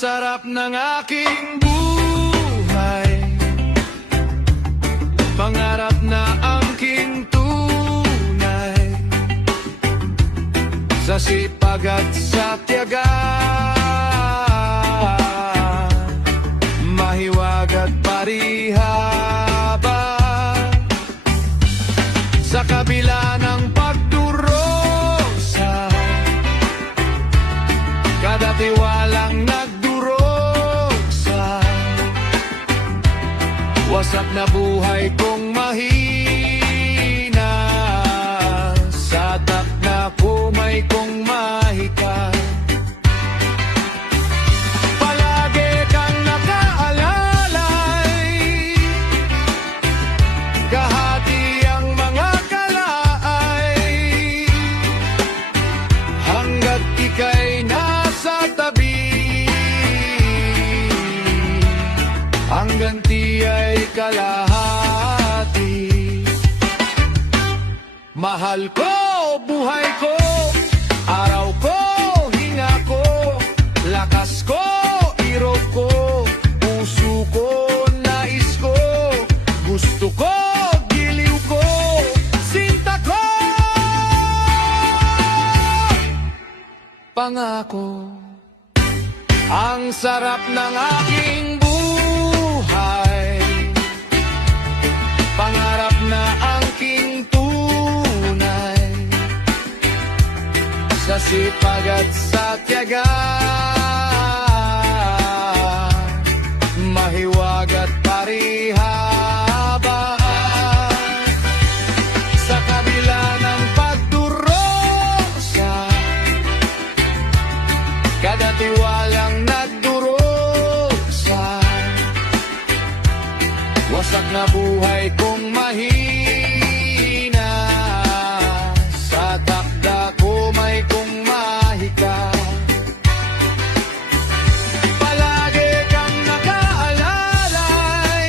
sarap ng aking buhay, pangarap na aking tunay, sa sipag at sa tiyaga, mahiwag at parihaba, sa kabila ng pagdurosa, kada tiwalang nagdurosa, wasak na buhay kong mahina, sa tak na kumay kong mahika. Palagi kang nakaalalay, kahati ang mga kalaay, hanggat ika'y nasa tabi, ang ganti ay kalahati. Mahal ko, buhay ko, araw ko, hinga ko, lakas ko, iro ko, puso ko, nais ko, gusto ko, giliw ko, sinta ko, pangako. Ang sarap ng aking buhay, pangarap na aking tunay, sa sipag at sa tiyaga, mahiwag at parihaba, sa kabila ng pagdurosa, kada tiwalang nagdurosa, wasak na buhay kong mahina, sa takda kumay kong mahika. Palagi kang nakaalalay,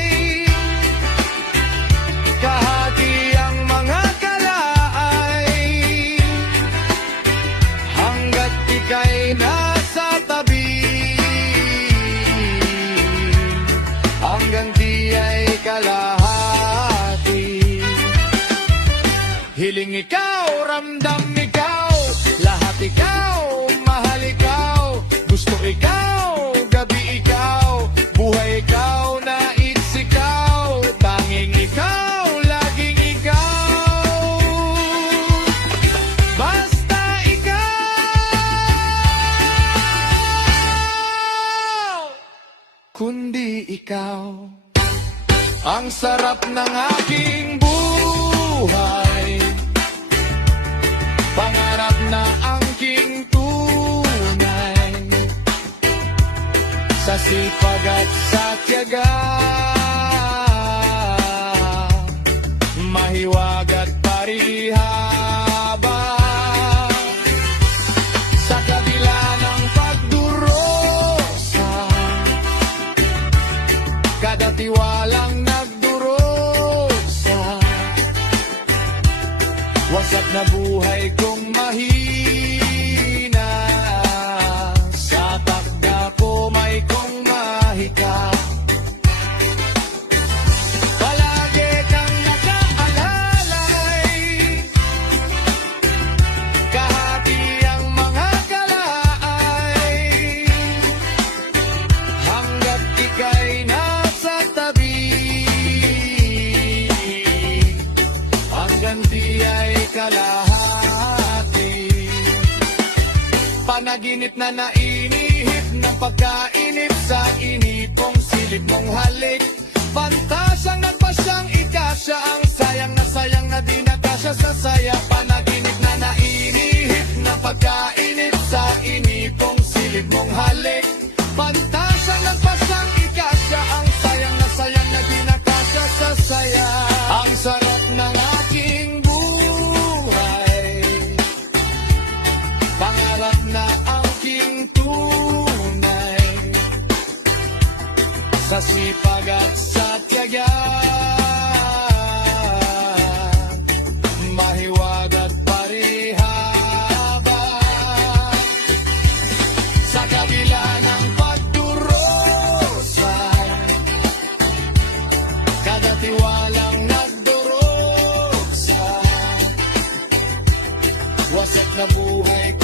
kahati ang mga kalaay, hanggat ika'y nasa tabi, ang ganti ay kalahati. Hiling ikaw, ramdam ikaw, lahat ikaw, mahal ikaw, gusto ikaw, gabi ikaw, buhay ikaw, nais ikaw, tanging ikaw, laging ikaw, basta ikaw, kundi ikaw. Ang sarap ng aking buhay, pangarap na aking tunay, sa sipag at sa tiyaga, mahiwag at parihaba, sa kabila ng pagdurosa, kada tiwalang nagdurosa, wasak na buhay kong mahina, sa takda kumay kong mahika. Palagi kang nakaalalay, kahati ang mga kalaay, hanggat ika'y nasa tabi, ang ganti ay kalahati. Panaginip na nainihip ng pagkainip, sa inipong silip mong halik, pantasang nagpasyang ikasya, ang sayang na di nakasya sa saya. Panaginip na nainihip ng pagkainip, sa inipong silip mong halik, pantasang nagpasyang ikasya, ang sayang na di nakasya sa saya. Ang sarap ng aking buhay, pangarap na aking tunay, sa sipag at sa tiyaga, Wasak na buhay